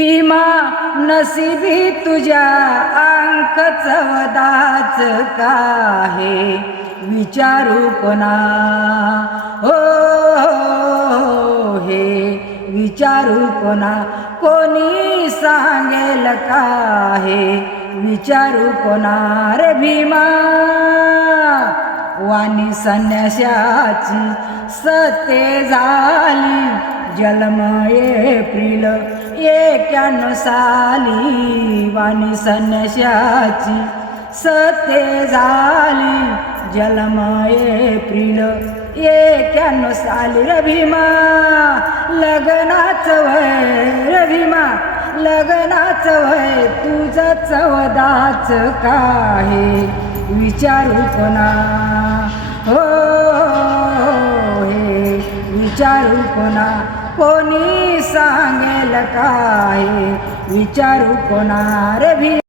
भीमा नसिबी तुझ्या अंक चवदाच काहे विचारू कोणा हो हे विचारू कोणा कोणी सांगेल काहे विचारू कोणा रे भीमा वाणी संन्याशाची सत्य झाली जन्म एप्रिल 91 साली वाणी संन्याशाची सत्य झाली जन्म एप्रिल 91 साली रे भीमा लग्नाचं वय रे भीमा लग्नाचं वय तुझं चवदाच काहे विचारू कोणा हो हे विचारू कोणा कोणी सांगेल काय विचारू कोणा रे भी